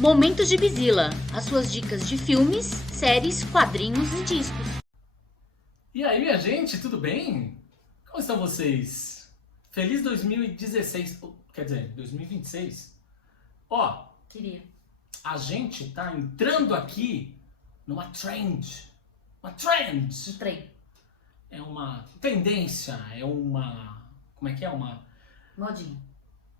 Momentos de Bizila, as suas dicas de filmes, séries, quadrinhos e discos. E aí, minha gente, tudo bem? Como estão vocês? Feliz 2016, quer dizer, 2026. Ó, Queria. a gente tá entrando aqui numa trend. Uma trend! Entrei. É uma tendência, é uma... Como é que é? Uma Modinha.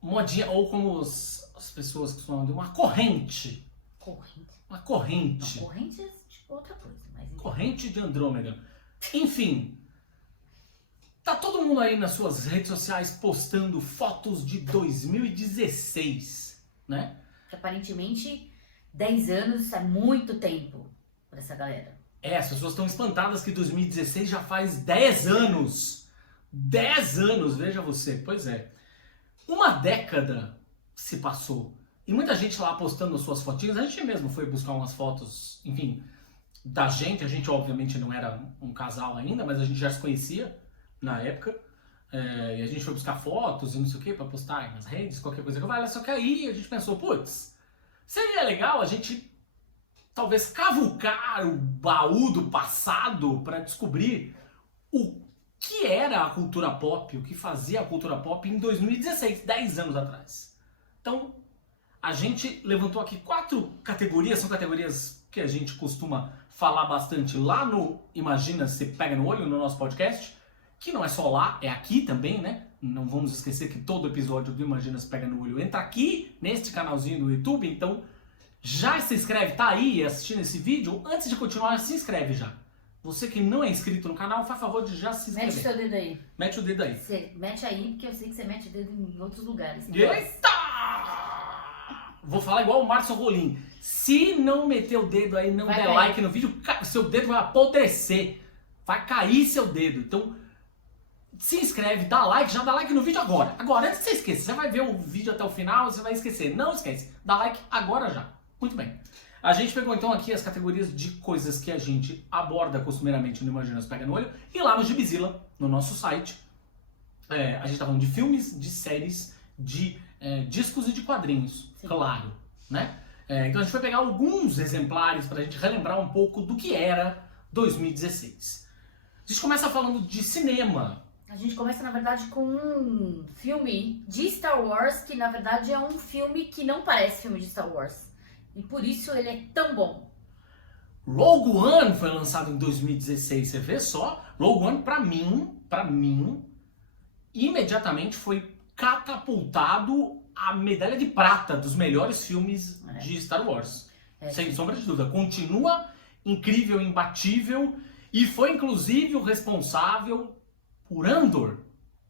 modinha, ou como as pessoas costumam dizer, uma corrente. Corrente. Uma corrente. Não, corrente é tipo outra coisa, mas... Corrente de Andrômeda. Enfim, tá todo mundo aí nas suas redes sociais postando fotos de 2016, né? Que aparentemente 10 anos é muito tempo pra essa galera. As pessoas estão espantadas que 2016 já faz 10 anos. 10 anos, veja você. Pois é. Uma década se passou. E muita gente lá postando as suas fotinhas. A gente mesmo foi buscar umas fotos, enfim, da gente. A gente obviamente não era um casal ainda, mas a gente já se conhecia na época. E a gente foi buscar fotos e não sei o que pra postar nas redes, qualquer coisa que eu falei. Só que aí a gente pensou, putz, seria legal a gente talvez cavucar o baú do passado para descobrir o que era a cultura pop, o que fazia a cultura pop em 2016, 10 anos atrás. Então, a gente levantou aqui 4 categorias, são categorias que a gente costuma falar bastante lá no Imagina Se Pega no Olho, no nosso podcast, que não é só lá, é aqui também, né? Não vamos esquecer que todo episódio do Imagina Se Pega no Olho entra aqui, neste canalzinho do YouTube, então já se inscreve, tá aí assistindo esse vídeo? Antes de continuar, se inscreve já. Você que não é inscrito no canal, faz favor de já se inscrever. Mete o seu dedo aí. Mete o dedo aí. Você mete aí, porque eu sei que você mete o dedo em outros lugares. Eita! Vou falar igual o Márcio Rolim. Se não meter o dedo aí, não der like no vídeo, seu dedo vai apodrecer. Vai cair seu dedo. Então, se inscreve, dá like, já dá like no vídeo agora. Agora, antes de você esquecer, você vai ver o vídeo até o final, você vai esquecer. Não esquece, dá like agora já. Muito bem. A gente pegou então aqui as categorias de coisas que a gente aborda costumeiramente no Imagina Se Pega no Olho. E lá no Gibizilla, no nosso site, a gente tá falando de filmes, de séries, de discos e de quadrinhos, sim, claro, né? Então a gente foi pegar alguns exemplares pra gente relembrar um pouco do que era 2016. A gente começa falando de cinema. A gente começa, na verdade, com um filme de Star Wars, que na verdade é um filme que não parece filme de Star Wars. E por isso ele é tão bom. Rogue One foi lançado em 2016, você vê só? Rogue One, pra mim, imediatamente foi catapultado a medalha de prata dos melhores filmes de Star Wars. Sem sombra de dúvida. Continua incrível, imbatível, e foi inclusive o responsável por Andor,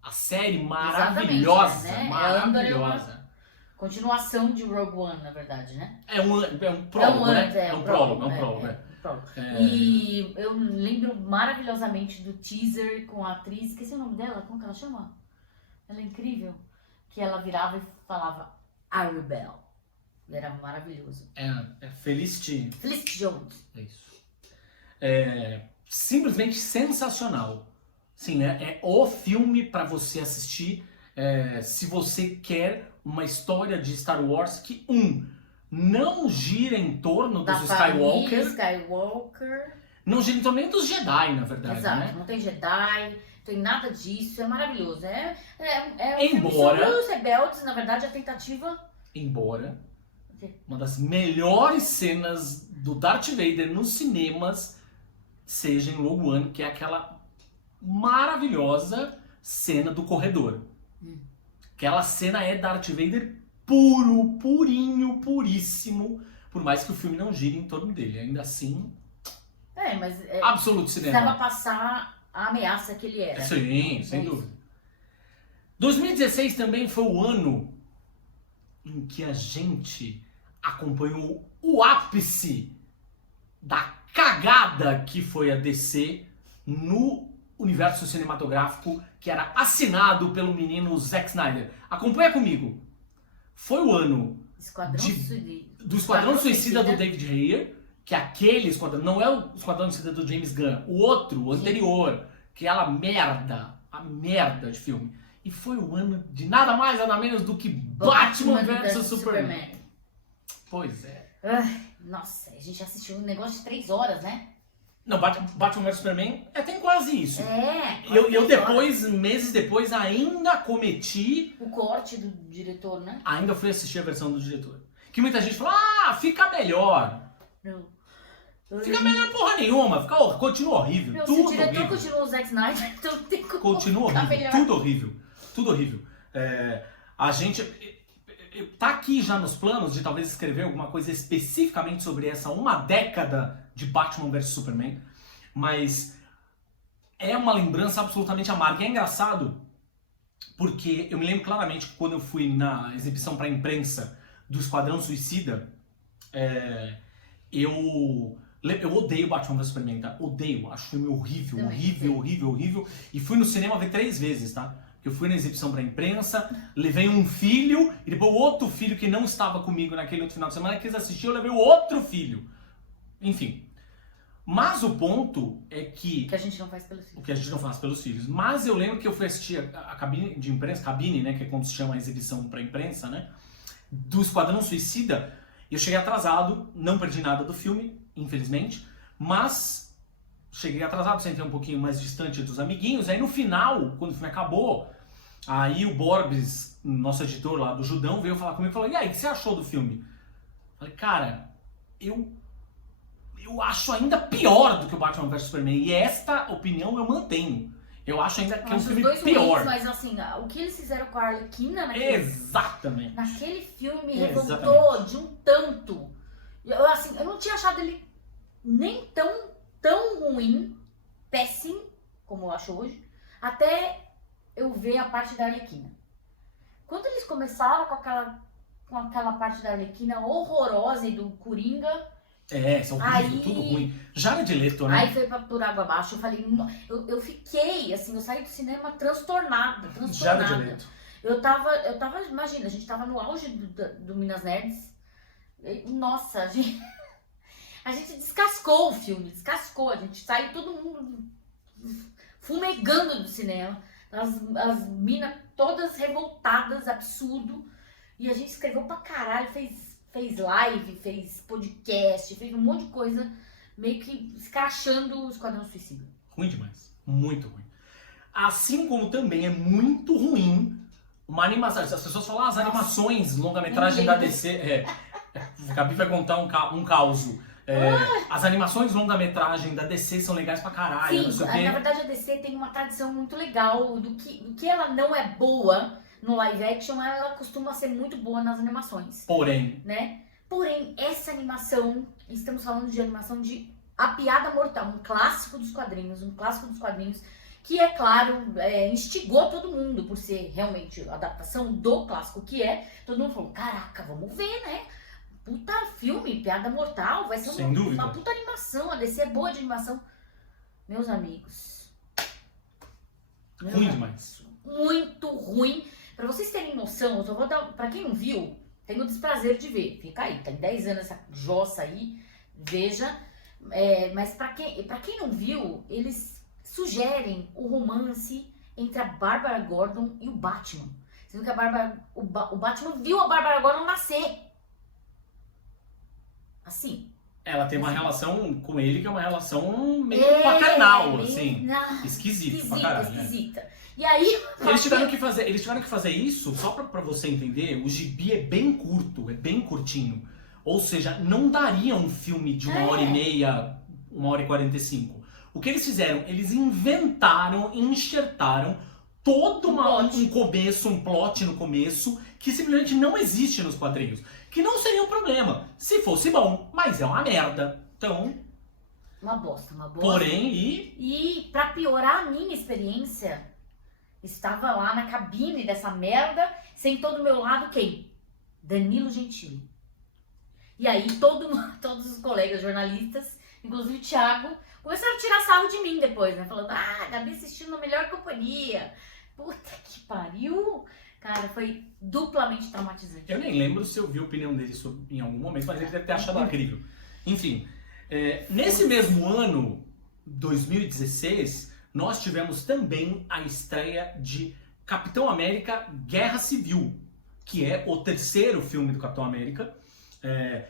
a série maravilhosa, né? maravilhosa. Continuação de Rogue One, na verdade, né? É um prólogo, né? É um prólogo. E eu lembro maravilhosamente do teaser com a atriz, esqueci o nome dela, como que ela chama? Ela é incrível. Que ela virava e falava I Rebel. Ele era maravilhoso. Felicity. Felicity Jones. É isso. Simplesmente sensacional. Sim, é o filme pra você assistir se você quer uma história de Star Wars que, não gira em torno dos Skywalker. Não gira em torno nem dos Jedi, na verdade. Exato, né? Não tem Jedi, tem nada disso, é maravilhoso. É um Embora, filme sobre os rebeldes, na verdade, a tentativa... Embora uma das melhores cenas do Darth Vader nos cinemas seja em Rogue One, que é aquela maravilhosa cena do corredor. Aquela cena é Darth Vader puro, purinho, puríssimo, por mais que o filme não gire em torno dele. Ainda assim, absoluto cinema. Precisava passar a ameaça que ele era. Sim, sem dúvida. 2016 também foi o ano em que a gente acompanhou o ápice da cagada que foi a DC no universo cinematográfico que era assinado pelo menino Zack Snyder. Acompanha comigo. Foi o ano do Esquadrão Suicida do David Ayer, que é aquele esquadrão, não é o Esquadrão Suicida do James Gunn, o outro, o anterior, que é a merda de filme. E foi o ano de nada mais, nada menos do que Batman vs Superman. Pois é. Ai, nossa, a gente assistiu um negócio de 3 horas, né? Não, Batman vs Superman tem quase isso. É. E eu 3 depois, horas. meses depois, ainda cometi... O corte do diretor, né? Ainda fui assistir a versão do diretor. Que muita gente falou, fica melhor. Não. Fica melhor porra nenhuma, continua horrível. Meu, se tudo o diretor horrível. continua o Zack Snyder, então não tem como Continua ficar horrível, melhor. tudo horrível. Tudo horrível. A gente... Tá aqui já nos planos de talvez escrever alguma coisa especificamente sobre essa uma década de Batman vs Superman, mas é uma lembrança absolutamente amarga. E é engraçado porque eu me lembro claramente que quando eu fui na exibição para a imprensa do Esquadrão Suicida, eu odeio Batman vs Superman, tá? Odeio, acho o filme horrível, Também, horrível, sim. horrível, horrível. E fui no cinema ver 3 vezes, tá? Eu fui na exibição pra imprensa, levei um filho, e depois o outro filho que não estava comigo naquele outro final de semana quis assistir, eu levei o outro filho. Enfim. Mas o ponto é que... O que a gente não faz pelos filhos. O que a gente não faz pelos filhos. Mas eu lembro que eu fui assistir a cabine de imprensa, né, que é como se chama a exibição pra imprensa, né, do Esquadrão Suicida, e eu cheguei atrasado, não perdi nada do filme, infelizmente, mas... Cheguei atrasado, sentei um pouquinho mais distante dos amiguinhos. Aí no final, quando o filme acabou, aí o Borbs, nosso editor lá do Judão, veio falar comigo e falou: e aí, o que você achou do filme? Falei, cara, eu acho ainda pior do que o Batman vs Superman. E esta opinião eu mantenho. Eu acho ainda que é um filme dois pior. Ruins, mas assim, o que eles fizeram com a Arlequina Exatamente. naquele filme me Exatamente. revoltou de um tanto. Eu não tinha achado ele nem tão ruim, péssimo, como eu acho hoje, até eu ver a parte da Arlequina. Quando eles começaram com aquela parte da Arlequina horrorosa e do Coringa, Isso é horrível, Aí- tudo ruim. Jared Leto, né? aí foi por água abaixo. Eu falei, eu fiquei, assim, eu saí do cinema transtornada. Jared Leto. Eu tava, imagina, a gente tava no auge do Minas Nerds. Nossa, a gente descascou o filme, a gente saiu todo mundo fumegando do cinema, as minas todas revoltadas, absurdo, e a gente escreveu pra caralho, fez live, fez podcast, fez um monte de coisa, meio que escrachando o Esquadrão Suicida. Ruim demais. Muito ruim. Assim como também é muito ruim uma animação. As pessoas falam, as animações, longa-metragem da DC. A Gabi vai contar um caos. As animações longa-metragem da DC são legais pra caralho, não Sim, sei o na quê. verdade a DC tem uma tradição muito legal do que ela não é boa no live action, ela costuma ser muito boa nas animações, Porém, né? Porém, essa animação, estamos falando de animação de A Piada Mortal, um clássico dos quadrinhos, que, é claro, instigou todo mundo por ser realmente a adaptação do clássico que é. Todo mundo falou, caraca, vamos ver, né? Puta filme, Piada Mortal, vai ser Sem dúvida. uma puta animação, a DC é boa de animação. Meus amigos. ruim demais. Muito ruim. Pra vocês terem noção, eu só vou dar. Pra quem não viu, tem o desprazer de ver. Fica aí, tem 10 anos essa jossa aí, veja. Mas pra quem não viu, eles sugerem o romance entre a Bárbara Gordon e o Batman. Sendo que o Batman viu a Bárbara Gordon nascer. Assim. Ela tem uma relação com ele que é uma relação meio paternal, meio- assim. na- Esquisito pra caralho, né? esquisita. E aí. Eles tiveram que fazer isso, só pra você entender, o gibi é bem curto, é bem curtinho. Ou seja, não daria um filme de 1h30, 1h45. O que eles fizeram? Eles inventaram, enxertaram todo um começo, um plot no começo, que simplesmente não existe nos quadrinhos. Que não seria um problema, se fosse bom, mas é uma merda. Então, Uma bosta. porém, E pra piorar a minha experiência, estava lá na cabine dessa merda, sentou do meu lado quem? Danilo Gentili. E aí todos os colegas jornalistas, inclusive o Thiago, começaram a tirar sarro de mim depois, né? Falando, a Gabi assistiu na melhor companhia. Puta que pariu. Cara, foi duplamente traumatizante. eu nem lembro se eu vi a opinião dele em algum momento, mas ele deve ter achado incrível. Enfim, nesse mesmo ano, 2016, nós tivemos também a estreia de Capitão América Guerra Civil, que é o terceiro filme do Capitão América,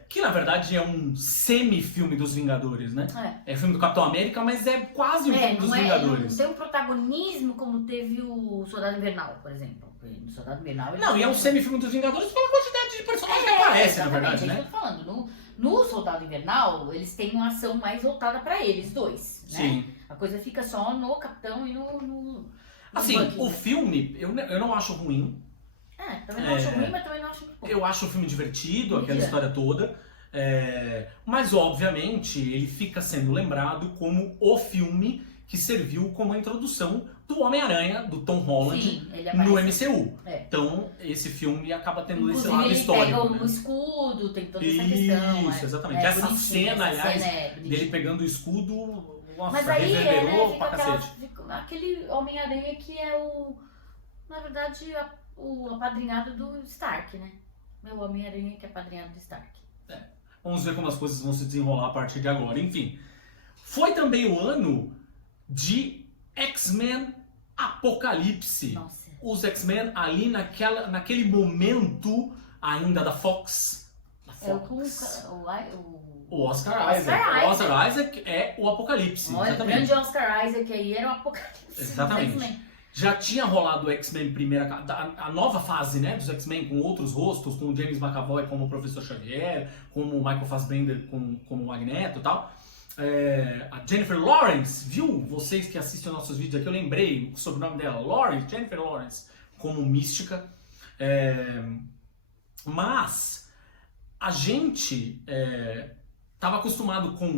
Que na verdade é um semi-filme dos Vingadores, né? É filme do Capitão América, mas é quase um filme dos Vingadores. Não tem um protagonismo como teve o Soldado Invernal, por exemplo. No Soldado Invernal... Não, e é um semi-filme dos Vingadores pela quantidade de personagens que aparecem, na verdade, né? É isso que eu tô falando. No Soldado Invernal, eles têm uma ação mais voltada pra eles dois, né? Sim. A coisa fica só no Capitão e no assim, Bucky, o filme, eu não acho ruim. Também não acho ruim, mas também não acho muito bom. Eu acho o filme divertido, aquela história toda. Mas, obviamente, ele fica sendo lembrado como o filme que serviu como a introdução do Homem-Aranha, do Tom Holland, Sim, ele no aparece. MCU. Então, esse filme acaba tendo esse Inclusive, lado ele histórico. pega Né? o escudo, tem toda essa questão. Isso, exatamente. Essa bonitinho, cena, aliás, bonitinha. dele pegando o escudo, nossa, Mas aí reverberou fica pra cacete. aquele Homem-Aranha que é na verdade, o apadrinhado do Stark, né? É o Homem-Aranha que é apadrinhado do Stark. Vamos ver como as coisas vão se desenrolar a partir de agora. Enfim, foi também o ano de X-Men Apocalipse. Nossa. Os X-Men ali naquele momento ainda da Fox. O Oscar Isaac. O Oscar Isaac é o Apocalipse. Olha, o exatamente. grande Oscar Isaac aí era o Apocalipse. Exatamente. Já tinha rolado o X-Men a nova fase, né, dos X-Men com outros rostos, com o James McAvoy como o Professor Xavier, como o Michael Fassbender como o Magneto e tal. A Jennifer Lawrence, viu? Vocês que assistem nossos vídeos aqui, eu lembrei o sobrenome dela, Jennifer Lawrence, como Mística. Mas a gente estava acostumado com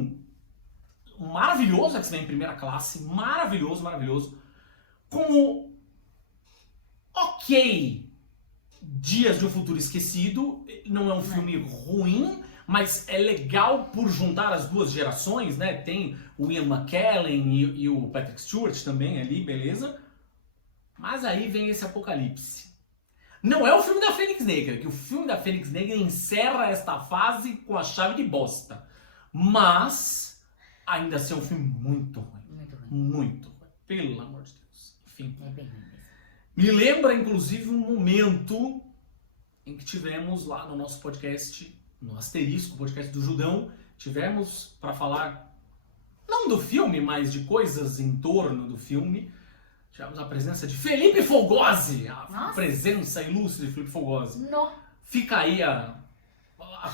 um maravilhoso X-Men em primeira classe, maravilhoso, com o ok Dias de um Futuro Esquecido. Não é um filme ruim, mas é legal por juntar as duas gerações, né? Tem o Ian McKellen e o Patrick Stewart também ali, beleza? Mas aí vem esse Apocalipse. Não é o filme da Fênix Negra, que o filme da Fênix Negra encerra esta fase com a chave de bosta. Mas ainda assim é um filme muito ruim. Muito ruim. Pelo amor de Deus. Enfim. É bem ruim mesmo. Me lembra, inclusive, um momento em que tivemos lá no nosso podcast, no Asterisco, podcast do Judão, tivemos para falar, não do filme, mas de coisas em torno do filme. Tivemos a presença de Felipe Fogosi, presença ilustre de Felipe Fogosi. Fica aí a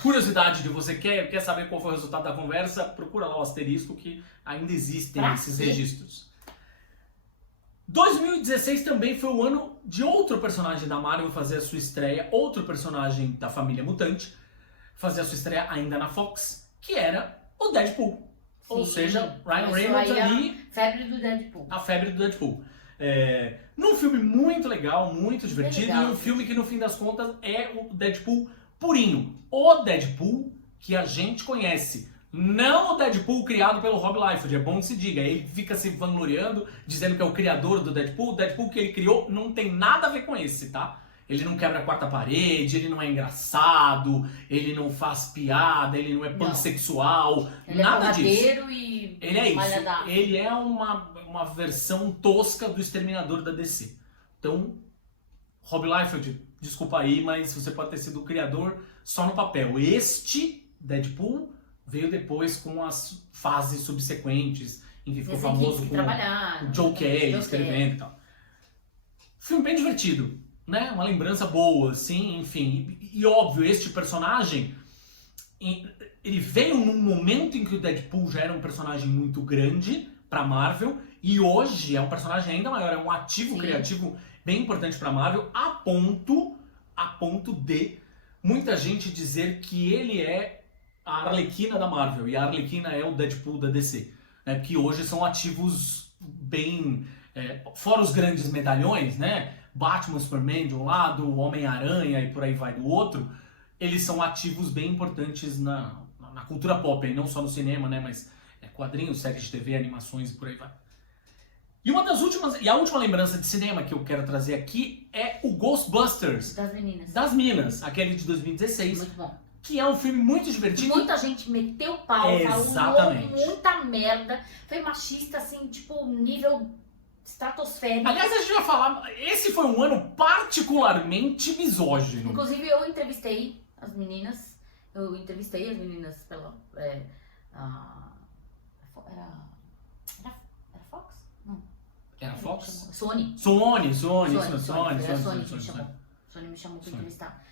curiosidade de você quer saber qual foi o resultado da conversa, procura lá o Asterisco que ainda existem esses registros. 2016 também foi o ano de outro personagem da Marvel fazer a sua estreia, outro personagem da família mutante, fazer a sua estreia ainda na Fox, que era o Deadpool. Sim, ou seja, Ryan Reynolds ali... Febre do Deadpool. A febre do Deadpool. Num filme muito legal, muito divertido, e um filme que no fim das contas é o Deadpool purinho. O Deadpool que a gente conhece. Não o Deadpool criado pelo Rob Liefeld, é bom que se diga. Ele fica se vangloriando, dizendo que é o criador do Deadpool. O Deadpool que ele criou não tem nada a ver com esse, tá? Ele não quebra a quarta parede, ele não é engraçado, ele não faz piada, ele não é pansexual, nada disso. Ele é isso. Ele é uma versão tosca do Exterminador da DC. Então, Rob Liefeld, desculpa aí, mas você pode ter sido o criador só no papel. Este Deadpool veio depois com as fases subsequentes, enfim, ficou famoso com o Joe Kelly escrevendo e tal. Filme bem divertido, né? Uma lembrança boa, assim, enfim. E óbvio, este personagem, ele veio num momento em que o Deadpool já era um personagem muito grande pra Marvel, e hoje é um personagem ainda maior, é um ativo criativo bem importante pra Marvel, a ponto de muita gente dizer que ele é a Arlequina da Marvel, e a Arlequina é o Deadpool da DC, né? Que hoje são ativos bem... fora os grandes medalhões, né? Batman, Superman de um lado, Homem-Aranha e por aí vai do outro, eles são ativos bem importantes na cultura pop, e não só no cinema, né? Mas quadrinhos, séries de TV, animações e por aí vai. E a última lembrança de cinema que eu quero trazer aqui é o Ghostbusters. Das Meninas, aquele de 2016. Muito bom. Que é um filme muito divertido. Muita gente meteu o pau, falou muita merda, foi machista, assim, tipo, nível estratosférico. Aliás, a gente vai falar, esse foi um ano particularmente misógino. Inclusive, eu entrevistei as meninas, Eu entrevistei as meninas pela... Era Fox? Não. Era Fox? Sony. Sony. Foi a Sony que me chamou. Sony me chamou pra entrevistar.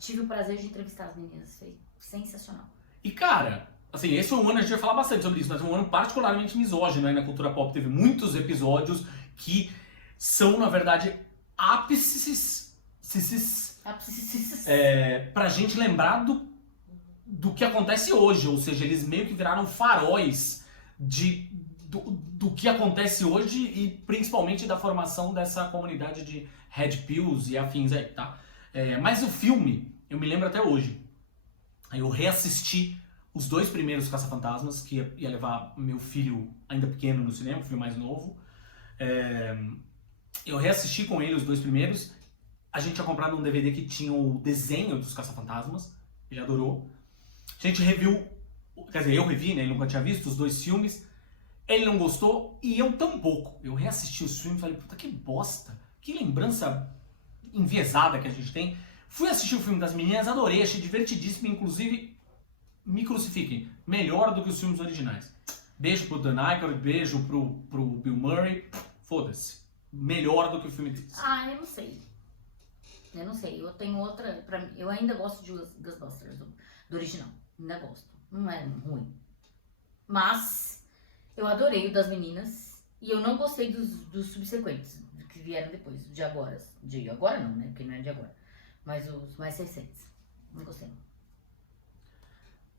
Tive o prazer de entrevistar as meninas. Foi sensacional. E cara, assim, esse foi um ano, a gente vai falar bastante sobre isso, mas um ano particularmente misógino aí na cultura pop. Teve muitos episódios que são, na verdade, ápices pra gente lembrar do que acontece hoje. Ou seja, eles meio que viraram faróis do que acontece hoje e principalmente da formação dessa comunidade de Red Pills e afins aí, tá? Mas o filme, eu me lembro até hoje. Eu reassisti os 2 primeiros Caça-Fantasmas, que ia levar meu filho ainda pequeno no cinema, o filho mais novo. Eu reassisti com ele os 2 primeiros. A gente tinha comprado um DVD que tinha o desenho dos Caça-Fantasmas. Ele adorou. A gente reviu, quer dizer, eu revi, né? Ele nunca tinha visto os 2 filmes. Ele não gostou e eu tampouco. Eu reassisti os filmes e falei, puta que bosta. Que lembrança enviesada que a gente tem. Fui assistir o filme das meninas, adorei, achei divertidíssimo, inclusive, me crucifiquem, melhor do que os filmes originais. Beijo pro Dan Aykroyd, beijo pro Bill Murray, foda-se. Melhor do que o filme deles. Eu não sei. Eu tenho outra, eu ainda gosto de Ghostbusters, do original, ainda gosto. Não é ruim. Mas, eu adorei o das meninas e eu não gostei dos subsequentes, que vieram depois, de agora. De agora não, né, porque não é de agora. Mas os mais recentes. Não gostei.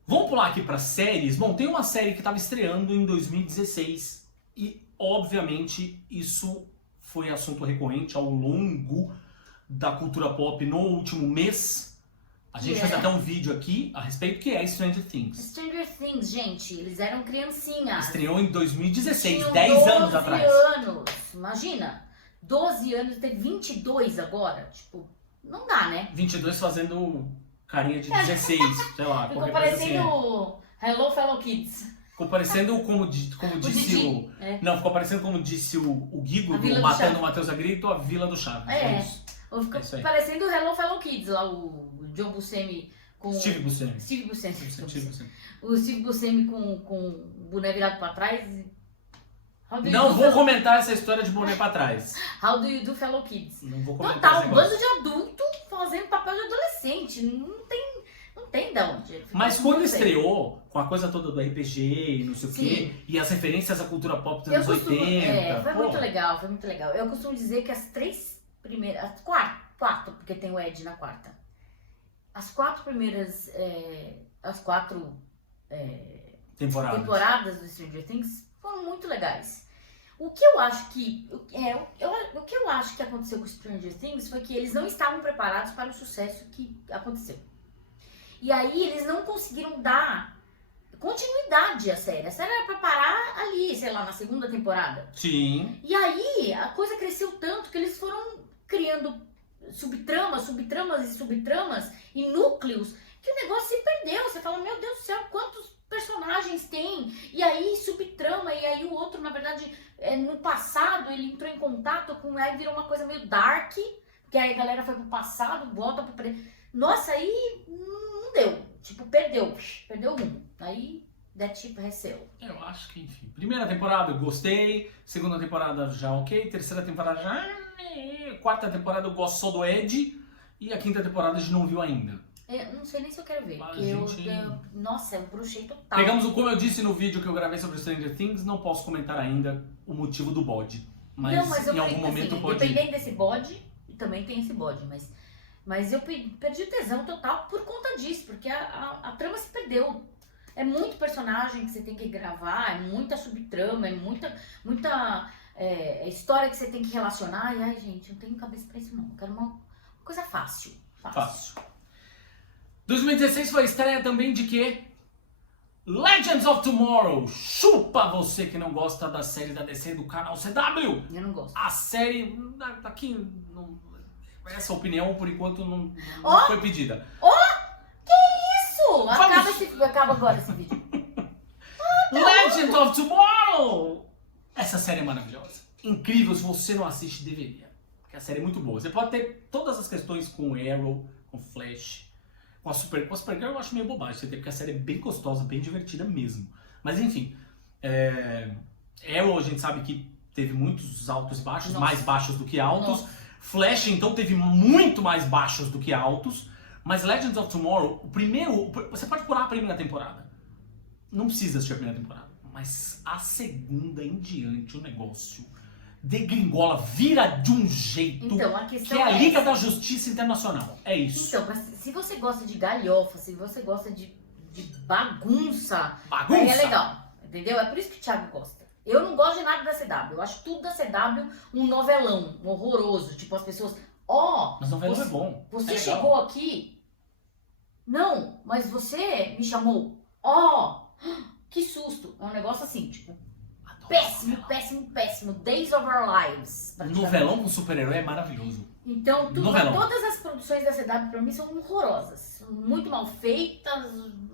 Vamos pular aqui para séries. Bom, tem uma série que estava estreando em 2016 e, obviamente, isso foi assunto recorrente ao longo da cultura pop no último mês. A gente fez até um vídeo aqui a respeito, que é Stranger Things. Stranger Things, gente, eles eram criancinhas. Estreou em 2016, tinham 10 anos atrás. 12 anos, imagina. 12 anos, tem 22 agora, tipo... Não dá, né? 22 fazendo carinha de 16, sei lá. Ficou parecendo Hello Fellow Kids. Ficou parecendo como disse o... Não, ficou parecendo como disse o Guigo, matando o Matheus Agrito, a Vila do Chaves. Ficou parecendo Hello Fellow Kids, lá o John Buscemi com... Steve Buscemi. O Steve Buscemi com o boné virado pra trás. Não vou comentar essa história de boné pra trás. How do you do, fellow kids? Não vou comentar. Total, um bando de adulto fazendo papel de adolescente. Não tem de onde. Mas quando estreou, com a coisa toda do RPG e não sei o quê, e as referências à cultura pop dos anos 80... Foi muito legal. Eu costumo dizer que as 3 primeiras... As 4, porque tem o Ed na 4. As 4 primeiras... As 4 temporadas do Stranger Things foram muito legais. O que eu acho que aconteceu com Stranger Things foi que eles não estavam preparados para o sucesso que aconteceu. E aí eles não conseguiram dar continuidade à série. A série era pra parar ali, sei lá, na 2ª temporada. Sim. E aí a coisa cresceu tanto que eles foram criando subtramas e núcleos que o negócio se perdeu. Você fala, meu Deus do céu, quantos personagens tem? E aí subtrama, e aí o outro, na verdade, no passado ele entrou em contato com, aí virou uma coisa meio dark, que aí a galera foi pro passado, volta pro presente. Nossa, aí não deu, tipo, perdeu o rumo. Aí, that ship has sailed. Eu acho que, enfim, 1ª temporada eu gostei, 2ª temporada já ok, 3ª temporada já... 4ª temporada eu gosto só do Ed, e a 5ª temporada a gente não viu ainda. Eu não sei nem se eu quero ver, Mas porque nossa, eu bruxei total. Pegamos, como eu disse no vídeo que eu gravei sobre Stranger Things, não posso comentar ainda o motivo do bode. Mas em algum momento pode... Dependendo desse bode, também tem esse bode, mas eu perdi o tesão total por conta disso, porque a trama se perdeu. É muito personagem que você tem que gravar, é muita subtrama, é muita história que você tem que relacionar. E ai, gente, eu não tenho cabeça pra isso não. Eu quero uma coisa fácil. 2016 foi a estreia também de quê? Legends of Tomorrow. Chupa você que não gosta da série da DC do canal CW. Eu não gosto. A série... Aqui... Essa opinião, por enquanto, não foi pedida. Que isso? Acaba agora esse vídeo. Legends of Tomorrow! Essa série é maravilhosa. Incrível, se você não assiste, deveria. Porque a série é muito boa. Você pode ter todas as questões com Arrow, com Flash, Com a Supergirl eu acho meio bobagem, porque a série é bem gostosa, bem divertida mesmo. Mas enfim, Arrow a gente sabe que teve muitos altos e baixos, Nossa. mais baixos do que altos. Nossa. Flash, então, teve muito mais baixos do que altos. Mas Legends of Tomorrow, você pode pular a primeira temporada. Não precisa assistir a primeira temporada. Mas a segunda em diante, o negócio degringola, vira de um jeito Então, a que questão é a Liga essa. da Justiça Internacional. É isso. Então, mas se você gosta de galhofa, se você gosta de bagunça, Bagunça. aí é legal, entendeu? É por isso que o Thiago gosta. Eu não gosto de nada da CW. Eu acho tudo da CW um novelão, um horroroso. Tipo, as pessoas... Mas novela é bom. Você É legal. chegou aqui... Não, mas você me chamou... Que susto. É um negócio assim, tipo... Adoro Péssimo, novela. péssimo, péssimo. Days of Our Lives. praticamente. Novelão com super-herói é maravilhoso. Então, Novelão. todas as produções da CW pra mim são horrorosas. São muito mal feitas,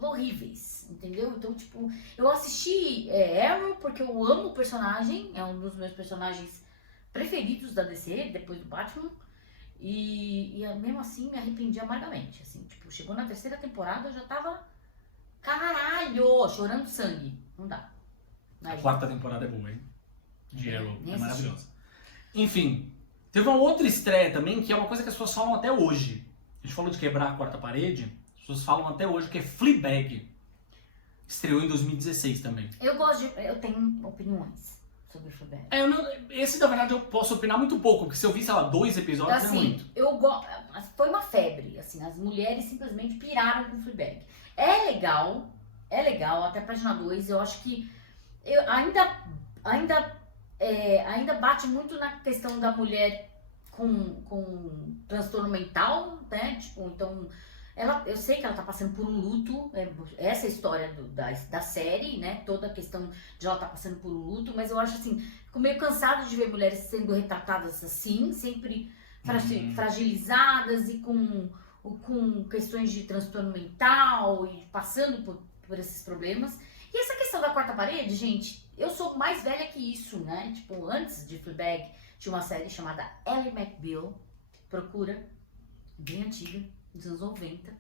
horríveis. Entendeu? Então, tipo, eu assisti Arrow porque eu amo o personagem. É um dos meus personagens preferidos da DC, depois do Batman. E mesmo assim me arrependi amargamente. Assim, tipo, chegou na terceira temporada, eu já tava... Caralho! Chorando sangue. Não dá. A Aí, quarta temporada é boa, hein? De Arrow. nem É assisti. maravilhosa. Enfim, teve uma outra estreia também, que é uma coisa que as pessoas falam até hoje. A gente falou de quebrar a quarta parede, as pessoas falam até hoje, que é Fleabag. Estreou em 2016 também. eu tenho opiniões sobre Fleabag. Esse, na verdade, eu posso opinar muito pouco, porque se eu vi, sei lá, 2 episódios, é Assim, muito. foi uma febre, assim, as mulheres simplesmente piraram com Fleabag. É legal, até a página 2, eu acho que ainda bate muito na questão da mulher com transtorno mental, né, tipo, então, eu sei que ela tá passando por um luto, essa é a história da série, né, toda a questão de ela tá passando por um luto, mas eu acho assim, fico meio cansada de ver mulheres sendo retratadas assim, sempre fragilizadas e com questões de transtorno mental e passando por esses problemas. E essa questão da quarta parede, gente, eu sou mais velha que isso, né? Tipo, antes de Fleabag, tinha uma série chamada Ally McBeal, procura, bem antiga, dos anos 90.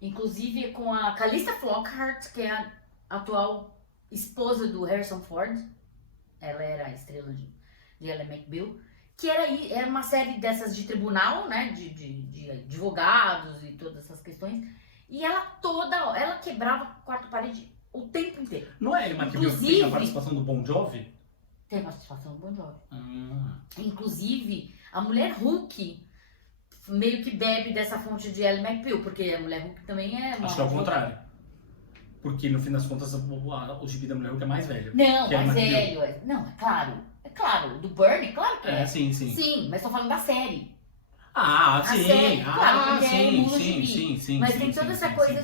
Inclusive com a Calista Flockhart, que é a atual esposa do Harrison Ford. Ela era a estrela de Ally McBeal. Que era uma série dessas de tribunal, né, de advogados e todas essas questões. E ela quebrava a quarta parede o tempo inteiro. Não é ele, mas que tem Inclusive- a participação do Bon Jovi? Tem uma participação do Bon Jovi. Inclusive, a mulher Hulk meio que bebe dessa fonte de Ally McBeal, porque a mulher Hulk também é uma... Acho que é o contrário. Porque, no fim das contas, o gibi da mulher Hulk é mais velho. Não, Que é mais McBeal. velho. Não, é claro. Do Bernie, claro que é. Sim. Sim, mas tô falando da série. Sim. Claro, porque é mundo de sim, sim. Mas tem toda essa coisa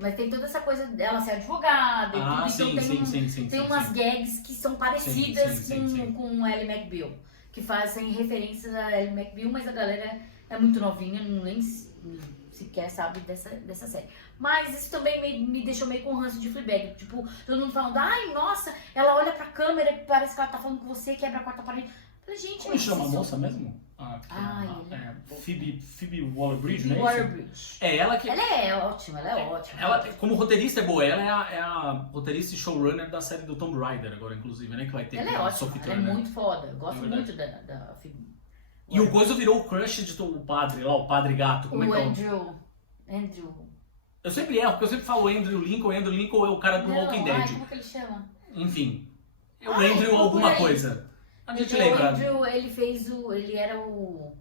mas tem toda essa coisa dela ser advogada e tudo, então tem umas gags que são parecidas Sim. com Ally McBeal, que fazem referências a Ally McBeal, mas a galera é muito novinha, nem sequer sabe dessa série. Mas isso também me deixou meio com ranço de Fleabag, tipo, todo mundo falando, ai, nossa, ela olha pra câmera e parece que ela tá falando com você, quebra a quarta parede. Eu falei, gente, Como chama a moça mesmo? Phoebe Waller-Bridge, não é isso? Waller-Bridge. É ela que... Ela é ótima. Ela, como roteirista é boa, ela é a roteirista e showrunner da série do Tomb Raider agora, inclusive, né? Que vai ter Ela com é a ótima, Sophie ela é Turner. muito foda. Eu gosto É muito da Phoebe. E o coisa virou o crush de o padre lá, o padre gato. Como O é que é o... Andrew. Eu sempre erro, porque eu sempre falo Andrew Lincoln é o cara do Walking Dead. Como que ele chama? Enfim. É o Ai, Andrew procura alguma aí. coisa. A gente O lembra. Andrew, ele era o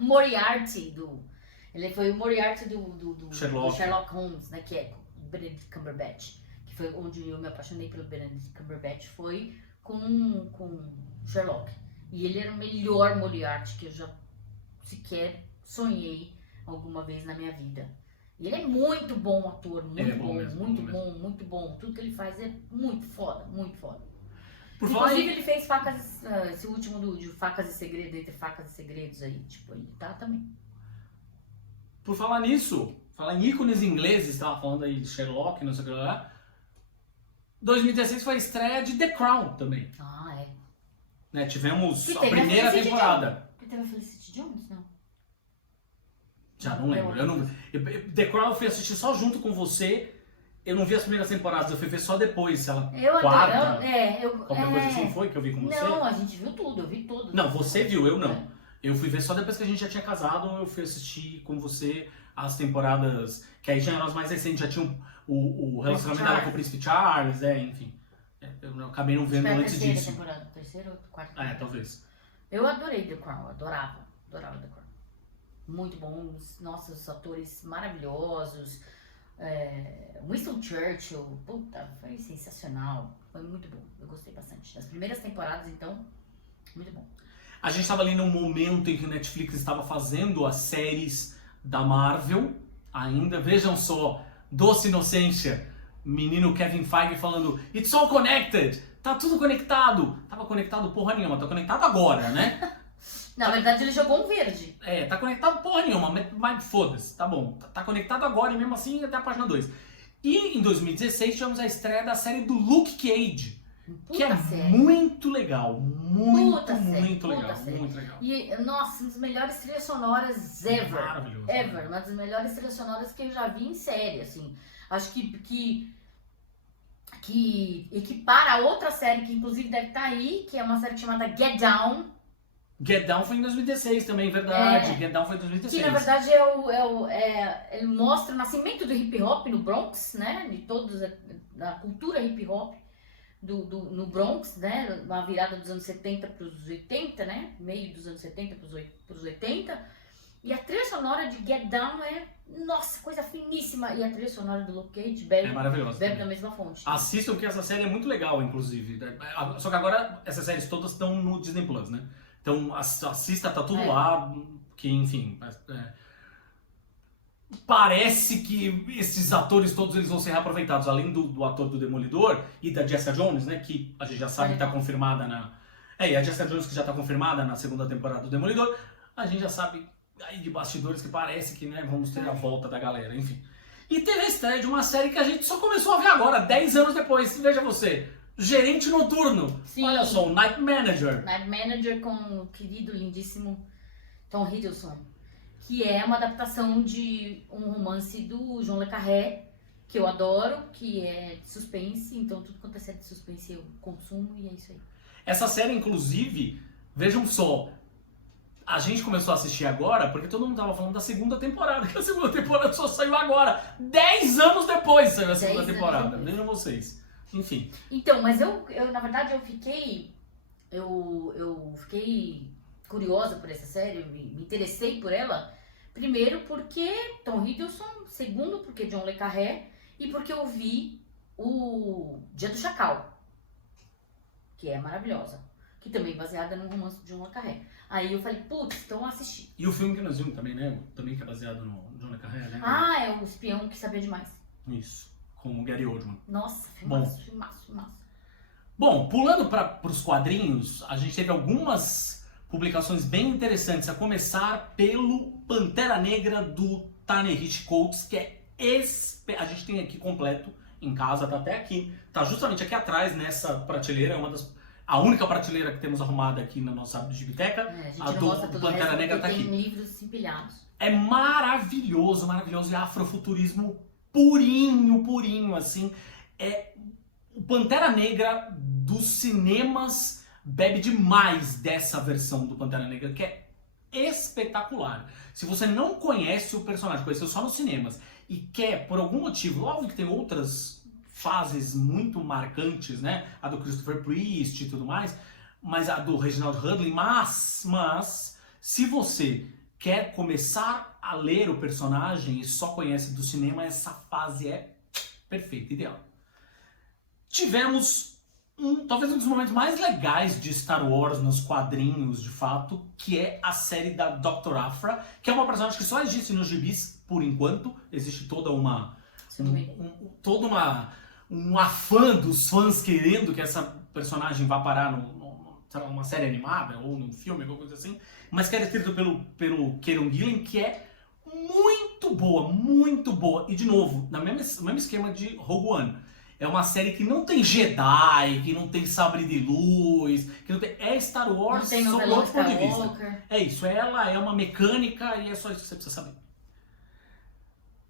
Moriarty ele foi o Moriarty do Sherlock Holmes, né, que é o Benedict Cumberbatch, que foi onde eu me apaixonei pelo Benedict Cumberbatch, foi com Sherlock. E ele era o melhor Moriarty que eu já sequer sonhei alguma vez na minha vida. E ele é muito bom ator, muito Ele é bom bom, mesmo, muito bom bom, mesmo. muito bom. Tudo que ele faz é muito foda, muito foda. Por falar Inclusive em... ele fez esse último de Facas e Segredos, Entre Facas e Segredos aí, tipo, ele tá também. Por falar nisso, falar em ícones ingleses, tava falando aí de Sherlock, não sei o que lá. 2016 foi a estreia de The Crown também. Ah, é. Né? Tivemos Que a teve a primeira Felicity temporada. Porque teve a Felicity Jones, não? Já não lembro. The Crown eu fui assistir só junto com você. Eu não vi as primeiras temporadas, eu fui ver só depois. Se ela quarta, qualquer coisa assim foi que eu vi com você? Não, a gente viu tudo, eu vi tudo. Não, você viu, eu não. Eu fui ver só depois que a gente já tinha casado, eu fui assistir com você as temporadas, que aí já eram as mais recentes, já tinham o relacionamento dela com o Príncipe Charles, enfim. Eu acabei não vendo antes disso. Terceira ou quarta? Talvez. Eu adorei The Crown, adorava The Crown. Muito bons, nossa, os atores maravilhosos. Winston Churchill, puta, foi sensacional, foi muito bom, eu gostei bastante. Das primeiras temporadas, então, muito bom. A gente estava ali num momento em que o Netflix estava fazendo as séries da Marvel, ainda, vejam só, doce inocência, menino Kevin Feige falando, it's all connected, tá tudo conectado. Tava conectado porra nenhuma, tá conectado agora, né? Na verdade ele jogou um verde. Tá conectado porra nenhuma, mas foda-se, tá bom. Tá conectado agora e mesmo assim até a página 2. E em 2016 tivemos a estreia da série do Luke Cage, que é muito legal, muito legal. E, nossa, uma das melhores trilhas sonoras ever. Maravilhoso. Ever, uma das melhores trilhas sonoras que eu já vi em série, assim. Acho que equipara a outra série, que inclusive deve estar aí, que é uma série chamada Get Down. Get Down foi em 2016 também, verdade. Get Down foi em 2016. Que na verdade ele mostra o nascimento do hip hop no Bronx, né? De todos, da cultura hip hop no Bronx, né? Uma virada dos anos 70 para os 80, né? Meio dos anos 70 para os 80. E a trilha sonora de Get Down nossa, coisa finíssima. E a trilha sonora do Luke Cage bebe da mesma fonte. Assistam, que essa série é muito legal, inclusive. Só que agora essas séries todas estão no Disney Plus, né? Então assista, tá tudo lá, que enfim, parece que esses atores todos eles vão ser reaproveitados, além do ator do Demolidor e da Jessica Jones, né, que a gente já sabe que tá confirmada e a Jessica Jones que já tá confirmada na segunda temporada do Demolidor, a gente já sabe aí de bastidores que parece que, né, vamos ter a volta da galera, enfim. E teve a estreia de uma série que a gente só começou a ver agora, 10 anos depois, veja você. Gerente Noturno. Sim. Olha só, o Night Manager. Night Manager com o querido, lindíssimo Tom Hiddleston, que é uma adaptação de um romance do John le Carré, que eu adoro, que é de suspense, então tudo quanto é série de suspense eu consumo e é isso aí. Essa série, inclusive, vejam só, a gente começou a assistir agora porque todo mundo tava falando da segunda temporada, que a segunda temporada só saiu agora. 10 anos depois saiu a segunda temporada, vejam vocês. Enfim. Então, mas eu na verdade, eu fiquei curiosa por essa série, eu me interessei por ela, primeiro porque Tom Hiddleston, segundo porque John le Carré, e porque eu vi o Dia do Chacal, que é maravilhosa, que também é baseada num romance de John le Carré. Aí eu falei, putz, então eu assisti. E o filme que nós vimos também, né? Também que é baseado no John le Carré, né? É o Espião que Sabia Demais. Isso. Com o Gary Oldman. Nossa, filmaço. Bom, pulando para os quadrinhos, a gente teve algumas publicações bem interessantes, a começar pelo Pantera Negra do Ta-Nehisi Coates, que a gente tem aqui completo em casa, tá até aqui, tá justamente aqui atrás nessa prateleira, a única prateleira que temos arrumada aqui na nossa biblioteca. A gente não mostra todo Pantera o resto, Negra tá tem aqui. livros empilhados. É maravilhoso, e afrofuturismo purinho, assim. O Pantera Negra dos cinemas bebe demais dessa versão do Pantera Negra, que é espetacular. Se você não conhece o personagem, conheceu só nos cinemas, e quer, por algum motivo, óbvio que tem outras fases muito marcantes, né? A do Christopher Priest e tudo mais, mas a do Reginald Hudlin, mas se você quer começar a ler o personagem e só conhece do cinema, essa fase é perfeita, ideal. Tivemos talvez um dos momentos mais legais de Star Wars nos quadrinhos, de fato, que é a série da Dr. Aphra, que é uma personagem que só existe nos gibis por enquanto. Existe toda um afã dos fãs querendo que essa personagem vá parar numa série animada ou num filme, alguma coisa assim, mas que era escrito pelo Kieron Gillen, que é muito boa, e de novo, no mesmo esquema de Rogue One. É uma série que não tem Jedi, que não tem sabre de luz, que não tem... É Star Wars sob outro ponto de vista. É isso, ela é uma mecânica e é só isso que você precisa saber.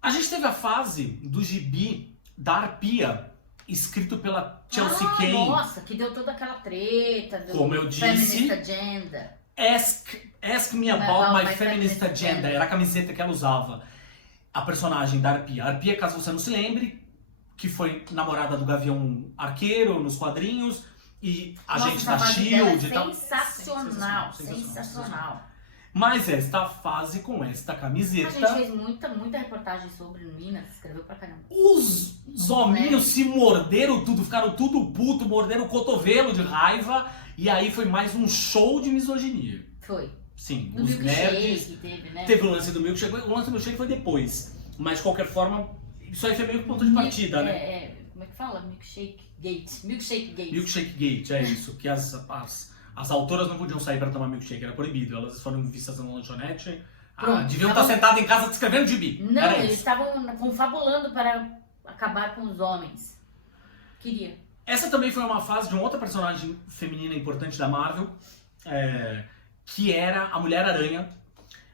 A gente teve a fase do gibi da Arpia, escrito pela Chelsea Kane. Nossa, que deu toda aquela treta do Como eu disse, Feminist Agenda. Ask me about my feminist agenda. Era a camiseta que ela usava. A personagem da Arpia. A Arpia, caso você não se lembre, que foi namorada do Gavião Arqueiro nos quadrinhos e agente da SHIELD e tal. Sensacional. Mas esta fase com esta camiseta... A gente fez muita reportagem sobre Minas, escreveu pra caramba. Os hominhos se morderam tudo, ficaram tudo puto, morderam o cotovelo de raiva. E aí foi mais um show de misoginia. Foi. Sim, Do os nerds... milkshake teve, né? Teve o lance do milkshake, o lance do milkshake foi depois. Mas de qualquer forma, isso aí foi meio que ponto de partida, né? Como é que fala? Milkshake Gate. Milkshake Gate. Milkshake Gate, é isso. Que as autoras não podiam sair para tomar milkshake, era proibido. Elas foram vistas na lanchonete. Deviam estar sentadas em casa escrevendo gibi. Não, era eles isso. estavam confabulando para acabar com os homens. Queria. Essa também foi uma fase de uma outra personagem feminina importante da Marvel, que era a Mulher-Aranha,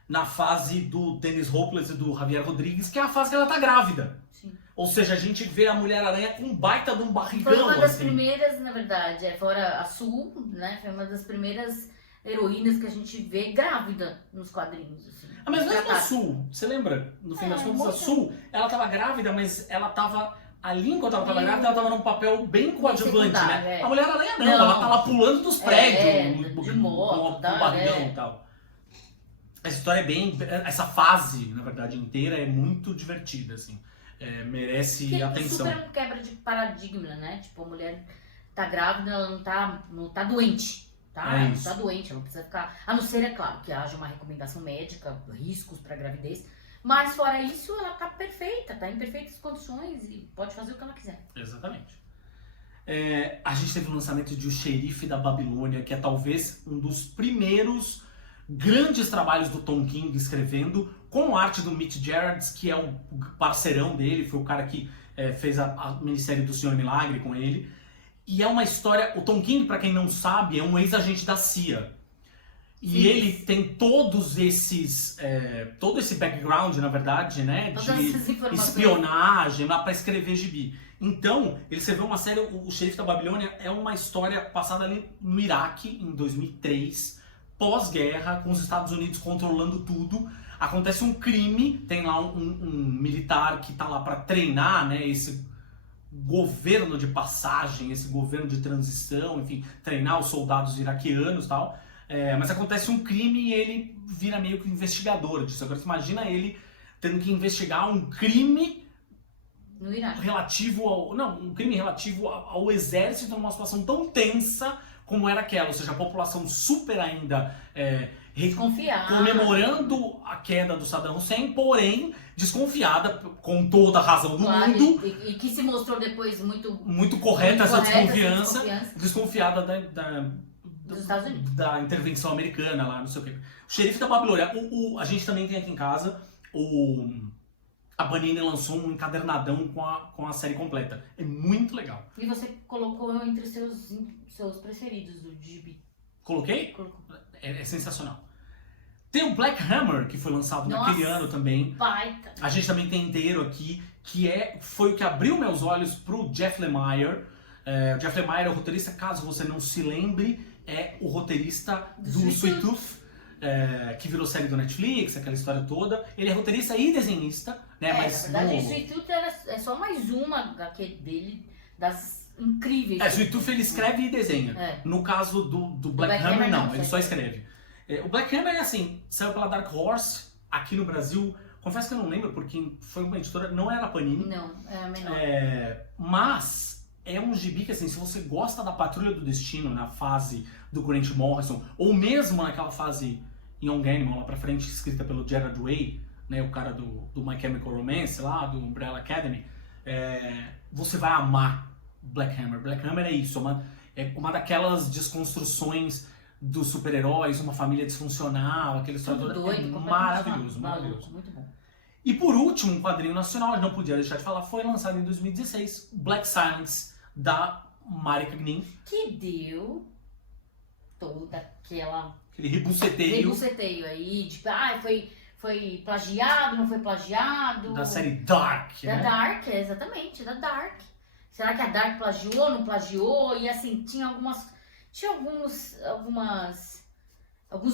na fase do Dennis Hopeless e do Javier Rodrigues, que é a fase que ela tá grávida. Sim. Ou seja, a gente vê a Mulher-Aranha com um baita de um barrigão, Foi uma das assim. primeiras, na verdade, fora a Sul, né? Foi uma das primeiras heroínas que a gente vê grávida nos quadrinhos. Assim. Mas mesmo a Sul, você lembra? No fim das contas, a Sul, ela tava grávida, mas ela tava... Ali, enquanto ela tava grávida, ela tava num papel bem coadjuvante, né? A Mulher-Aranha não, ela tá lá pulando dos prédios, de moto, com barrigão e tal. Essa história é bem... Essa fase, na verdade, inteira é muito divertida, assim. Merece atenção. Super quebra de paradigma, né? Tipo, a mulher tá grávida, ela não tá doente, tá? Ela não tá doente, ela não precisa ficar... A não ser, é claro, que haja uma recomendação médica, riscos pra gravidez. Mas fora isso, ela tá perfeita, tá em perfeitas condições e pode fazer o que ela quiser. Exatamente. A gente teve o lançamento de O Xerife da Babilônia, que é talvez um dos primeiros grandes trabalhos do Tom King escrevendo, com arte do Mitch Gerads, que é o parceirão dele, foi o cara que fez a minissérie do Senhor Milagre com ele. E é uma história... O Tom King, pra quem não sabe, é um ex-agente da CIA. E ele tem todo esse background, na verdade, né, de espionagem lá para escrever gibi. Então, ele escreveu uma série, o Xerife da Babilônia é uma história passada ali no Iraque, em 2003, pós-guerra, com os Estados Unidos controlando tudo. Acontece um crime, tem lá um militar que tá lá para treinar, né, esse governo de passagem, esse governo de transição, enfim, treinar os soldados iraquianos e tal. Mas acontece um crime e ele vira meio que investigador disso. Agora você imagina ele tendo que investigar um crime no Iraque. Um crime relativo ao exército numa situação tão tensa como era aquela. Ou seja, a população super ainda desconfiada, comemorando a queda do Saddam Hussein, porém desconfiada, com toda a razão do mundo. E que se mostrou depois muito correta essa desconfiança. Desconfiada dos Estados Unidos. Da intervenção americana lá, não sei o quê. O Xerife da Babilônia. A gente também tem aqui em casa, a Panini lançou um encadernadão com a série completa. É muito legal. E você colocou entre seus preferidos do gibi. Coloquei? Colocou. É sensacional. Tem o Black Hammer, que foi lançado naquele ano também. Baita. A gente também tem inteiro aqui, que foi o que abriu meus olhos pro Jeff Lemire. O Jeff Lemire é o roteirista, caso você não se lembre, é o roteirista do Sweet Tooth, que virou série do Netflix, aquela história toda. Ele é roteirista e desenhista, né? Mas na verdade, Sweet Tooth é só mais uma HQ dele, das incríveis. Sweet Tooth ele escreve e desenha. No caso do Black Hammer, não, ele só escreve. O Black Hammer é assim, saiu pela Dark Horse, aqui no Brasil. Confesso que eu não lembro, porque foi uma editora, não era a Panini. Não, é a menor. Mas é um gibi que, assim, se você gosta da Patrulha do Destino na fase do Grant Morrison, ou mesmo naquela fase Young Animal lá pra frente, escrita pelo Gerard Way, né, o cara do My Chemical Romance lá, do Umbrella Academy, você vai amar Black Hammer. Black Hammer é isso, é uma daquelas desconstruções dos super-heróis, uma família disfuncional, aquele história doido, maravilhoso. Muito bom. E por último, um quadrinho nacional, não podia deixar de falar, foi lançado em 2016, Black Silence, da Marika Gnin. Que deu toda aquele rebuceteio aí, tipo, foi plagiado, não foi plagiado? Da série Dark, Da né? Dark, exatamente, da Dark. Será que a Dark plagiou, não plagiou? E assim, tinha alguns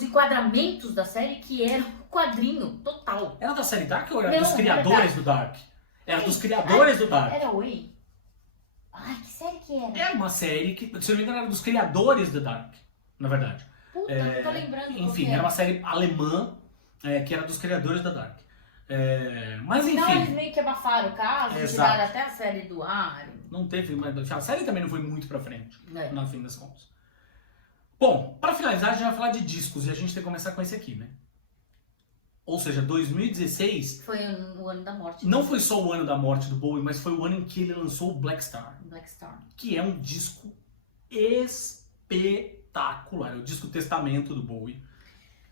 enquadramentos da série que eram quadrinho total. Era da série Dark ou era Não, dos criadores do Dark? Era dos criadores do Dark. Era Oi. Ai, que série que era? Era uma série que, se eu não me engano, era dos criadores do Dark, na verdade. Puta, não tô lembrando. qual Enfim, que era uma série alemã que era dos criadores da Dark. Mas No final eles enfim, meio que abafaram o caso, Exato. tiraram até a série do ar. não teve mais. A série também não foi muito pra frente, É. no fim das contas. Bom, pra finalizar, a gente vai falar de discos e a gente tem que começar com esse aqui, né? Ou seja, 2016 Foi o ano da morte. não foi só o ano da morte do Bowie, mas foi o ano em que ele lançou o Black Star, Black Star. que é um disco espetacular. É o disco testamento do Bowie.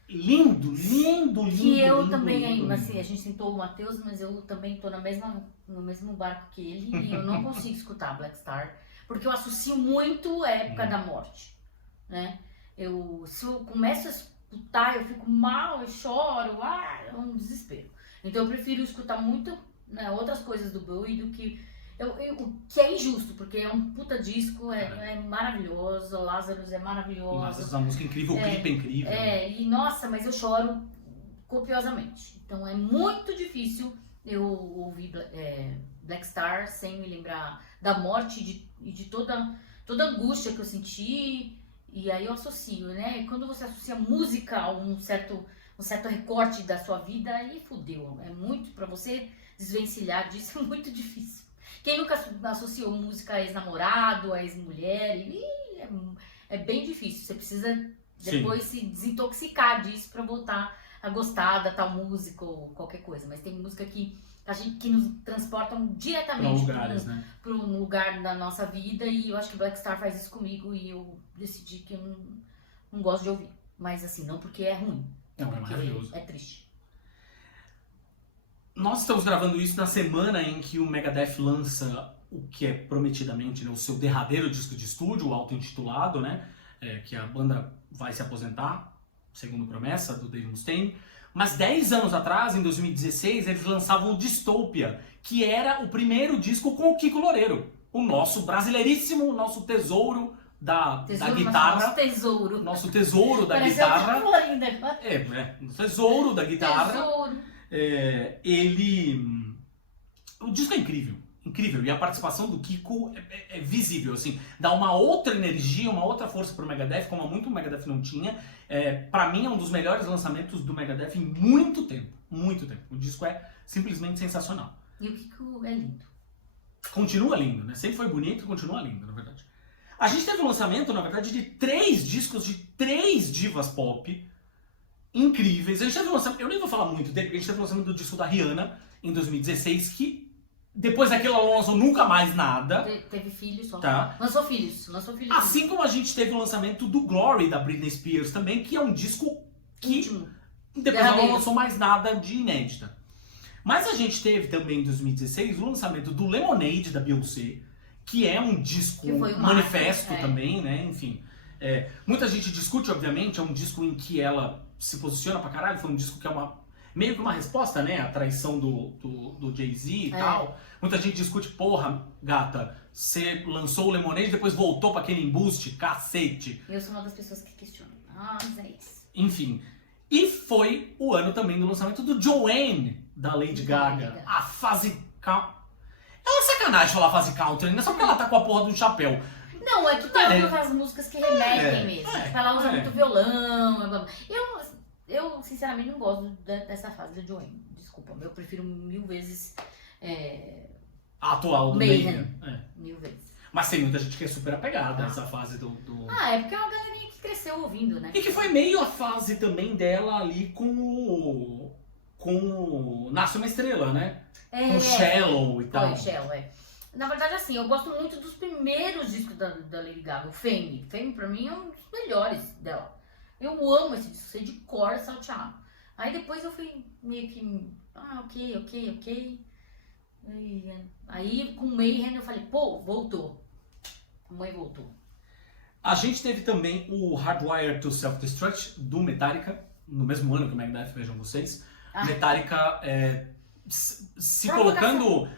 Lindo, lindo, lindo. Que eu lindo, também, lindo, assim, lindo. a gente sentou o Matheus, mas eu também tô no mesmo barco que ele e eu não consigo escutar Black Star, porque eu associo muito a época da morte, né? Se eu começo a escutar, eu fico mal, eu choro, é um desespero. Então eu prefiro escutar muito, né, outras coisas do Bowie do que... o que é injusto, porque é um puta disco, é maravilhoso, Lazarus é maravilhoso. Mas a música é incrível, o clipe é incrível. E nossa, mas eu choro copiosamente. Então é muito difícil eu ouvir Black Star sem me lembrar da morte e de toda a angústia que eu senti. E aí eu associo, né? E quando você associa música a um certo recorte da sua vida, aí fudeu. É muito, pra você desvencilhar disso, é muito difícil. Quem nunca associou música a ex-namorado, a ex-mulher, é bem difícil. Você precisa depois se desintoxicar disso pra voltar a gostar da tal música ou qualquer coisa. Mas tem música que nos transportam diretamente para um lugar da nossa vida, e eu acho que Black Star faz isso comigo e eu decidi que eu não gosto de ouvir. Mas assim, não porque é ruim. Não, é porque maravilhoso. é triste. Nós estamos gravando isso na semana em que o Megadeth lança o que é prometidamente, né, o seu derradeiro disco de estúdio, o auto-intitulado, né, que a banda vai se aposentar, segundo promessa do Dave Mustaine. Mas 10 anos atrás, em 2016, eles lançavam o Dystopia, que era o primeiro disco com o Kiko Loureiro, o nosso brasileiríssimo, nosso tesouro da guitarra. Nosso tesouro. Nosso tesouro da Parece guitarra. eu ainda. O tesouro da guitarra. Tesouro. O disco é incrível, incrível, e a participação do Kiko é visível, assim, dá uma outra energia, uma outra força pro Megadeth, como muito o Megadeth não tinha. Pra mim é um dos melhores lançamentos do Megadeth em muito tempo, o disco é simplesmente sensacional. E o Kiko é lindo. Continua lindo, né? Sempre foi bonito e continua lindo, na verdade. A gente teve o lançamento, na verdade, de 3 discos de 3 divas pop incríveis. A gente teve o lançamento, eu nem vou falar muito dele, porque a gente teve o lançamento do disco da Rihanna em 2016, que depois daquilo ela não lançou nunca mais nada. Teve filhos só. Tá. Lançou filhos. Assim como a gente teve o lançamento do Glory, da Britney Spears também, que é um disco que Último. depois ela não lançou mais nada de inédita. Mas a gente teve também em 2016 o lançamento do Lemonade, da Beyoncé, que é um disco Que foi um manifesto marco, também, né? Enfim. Muita gente discute, obviamente, é um disco em que ela se posiciona pra caralho, foi um disco que é meio que uma resposta, né, à traição do Jay-Z e tal. Muita gente discute, porra, gata, você lançou o Lemonade e depois voltou pra aquele embuste, cacete. Eu sou uma das pessoas que questionam. Mas é isso. Enfim. E foi o ano também do lançamento do Joanne, da Lady Gaga. A fase... É uma sacanagem falar fase country, não é só porque ela tá com a porra do chapéu. Não, é que tem algumas músicas que remetem mesmo. Tipo, ela usa muito violão. Eu, sinceramente, não gosto dessa fase da Joanne. Desculpa, eu prefiro 1000 vezes a atual do Mayhem. Mayhem. 1000 vezes. Mas tem muita gente que é super apegada a essa fase do... É porque é uma galerinha que cresceu ouvindo, né? E que foi meio a fase também dela ali com o Nasce Uma Estrela, né? Com o Shallow e tal. Foi, Shallow, Na verdade, assim, eu gosto muito dos primeiros discos da Lady Gaga. O Fame. Fame, pra mim, é um dos melhores dela. Eu amo esse disco, sei de cor, salteado. Aí depois eu fui meio que... ok. Aí com o Mayhem eu falei, pô, voltou. A mãe voltou. A gente teve também o Hardwired to Self-Destruct, do Metallica, no mesmo ano que o Megadeth, vejam vocês. Metallica se colocando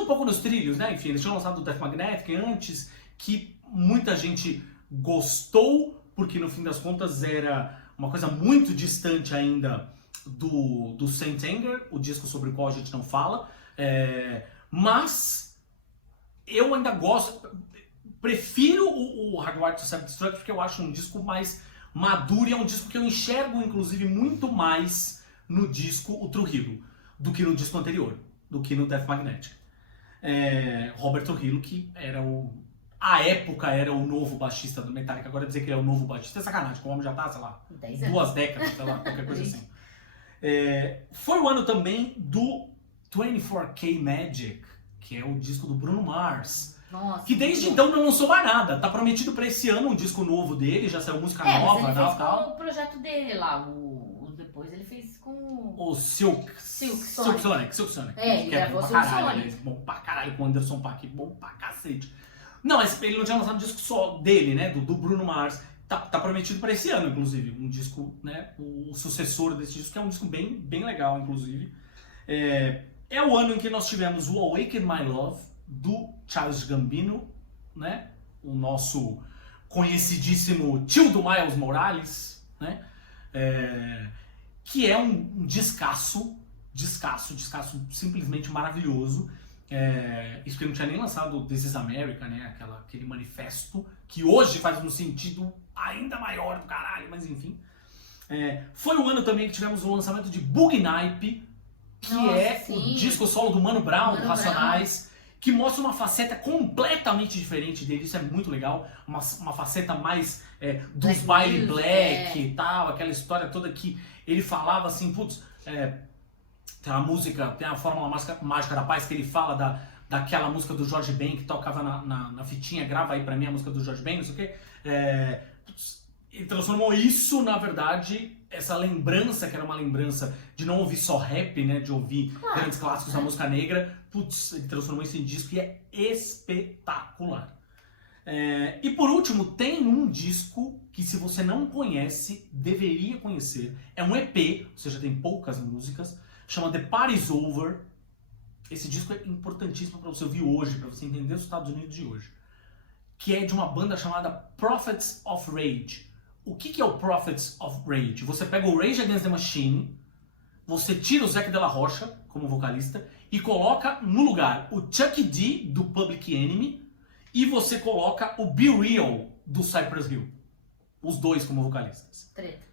um pouco nos trilhos, né? Enfim, eles tinham lançado o Death Magnetic antes, que muita gente gostou, porque no fim das contas era uma coisa muito distante ainda do Saint Anger, o disco sobre o qual a gente não fala, mas eu ainda prefiro o Hardwired to Self-Destruct, porque eu acho um disco mais maduro e é um disco que eu enxergo, inclusive, muito mais no disco O Trujillo do que no disco anterior, do que no Death Magnetic. Robert Trujillo, que era à época era o novo baixista do Metallica, agora dizer que ele é o novo baixista é sacanagem, o homem já tá, sei lá, 2 décadas, sei lá, qualquer coisa assim. Foi o ano também do 24K Magic, que é o disco do Bruno Mars. Nossa, que desde então não lançou mais nada. Tá prometido pra esse ano um disco novo dele, já saiu música nova, mas ele fez tal. com o projeto dele lá, depois ele fez com O Silk Sonic. Ele gravou Silk Sonic. Bom pra caralho, com o Anderson Paak, bom pra cacete. Não, mas ele não tinha lançado um disco só dele, né, do Bruno Mars. Tá prometido pra esse ano, inclusive, um disco, né, o sucessor desse disco, que é um disco bem, bem legal, inclusive. É o ano em que nós tivemos o Awaken My Love, do Charles Gambino, né? O nosso conhecidíssimo tio do Miles Morales, né? Que é um descasso simplesmente maravilhoso. Isso que ele não tinha nem lançado This is America, né? Aquele manifesto que hoje faz um sentido ainda maior do caralho, mas enfim. Foi o ano também que tivemos o lançamento de Bug Nipe, que o disco solo do Mano Brown, do Racionais, que mostra uma faceta completamente diferente dele. Isso é muito legal, uma faceta mais dos baile black e tal, aquela história toda que ele falava assim, putz, tem a música, tem a Fórmula Mágica da Paz, que ele fala daquela música do Jorge Ben, que tocava na fitinha, grava aí pra mim a música do Jorge Ben, não sei o quê. Ele transformou isso, na verdade, essa lembrança, que era uma lembrança de não ouvir só rap, né, de ouvir grandes clássicos da música negra, putz, ele transformou isso em disco e é espetacular. E por último, tem um disco que, se você não conhece, deveria conhecer. É um EP, ou seja, tem poucas músicas, chama The Party's Over. Esse disco é importantíssimo para você ouvir hoje, para você entender os Estados Unidos de hoje. Que é de uma banda chamada Prophets of Rage. O que é o Prophets of Rage? Você pega o Rage Against the Machine, você tira o Zac de la Rocha como vocalista e coloca no lugar o Chuck D do Public Enemy e você coloca o Be Real do Cypress Hill. Os dois como vocalistas. Treta.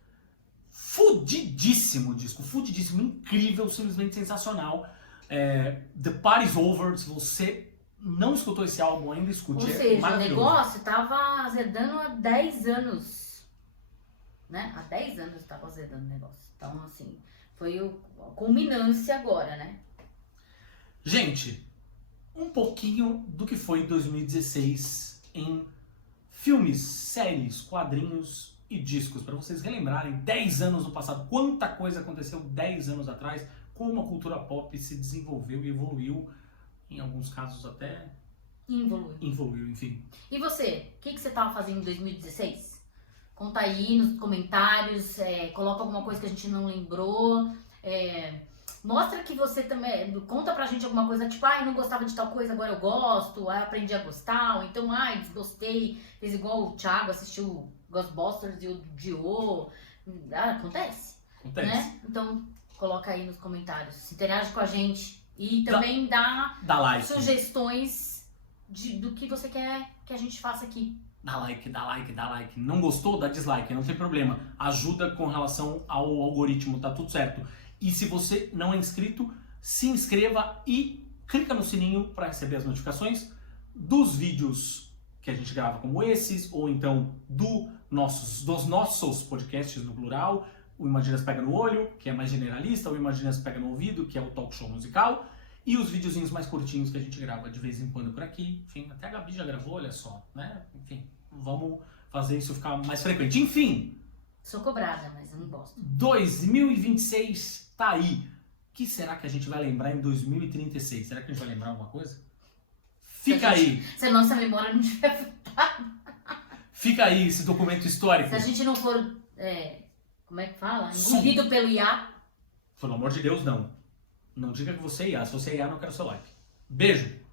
Fudidíssimo o disco, fudidíssimo, incrível, simplesmente sensacional. The Party's Over, se você não escutou esse álbum ainda, escute. Ou seja, o negócio tava azedando há 10 anos. Né? Há 10 anos estava azedando o negócio. Então, assim, foi a culminância agora, né? Gente, um pouquinho do que foi 2016 em filmes, séries, quadrinhos e discos, para vocês relembrarem 10 anos no passado, quanta coisa aconteceu 10 anos atrás, como a cultura pop se desenvolveu e evoluiu, em alguns casos até evoluiu, enfim. E você, o que você estava fazendo em 2016? Conta aí nos comentários, coloca alguma coisa que a gente não lembrou, mostra que você também, conta pra gente alguma coisa, tipo, não gostava de tal coisa, agora eu gosto, aprendi a gostar, ou então, desgostei, fez igual o Thiago, assistiu Ghostbusters e odiou, acontece, né? Então, coloca aí nos comentários, interage com a gente e também dá like. Sugestões do que você quer que a gente faça aqui. Dá like. Não gostou? Dá dislike, não tem problema. Ajuda com relação ao algoritmo, tá tudo certo. E se você não é inscrito, se inscreva e clica no sininho para receber as notificações dos vídeos que a gente grava como esses, ou então dos nossos podcasts no plural, o Imaginas Pega no Olho, que é mais generalista, o Imaginas Pega no Ouvido, que é o talk show musical, e os videozinhos mais curtinhos que a gente grava de vez em quando por aqui. Enfim, até a Gabi já gravou, olha só, né? Enfim, vamos fazer isso ficar mais frequente. Enfim! Sou cobrada, mas eu não gosto. 2026 tá aí. O que será que a gente vai lembrar em 2036? Será que a gente vai lembrar alguma coisa? Fica aí! Se a nossa memória não tiver voltado. Fica aí esse documento histórico. Se a gente não for, como é que fala? Engolido pelo IA. Pelo amor de Deus, não. Não diga que você é IA. Se você é IA, não quero seu like. Beijo!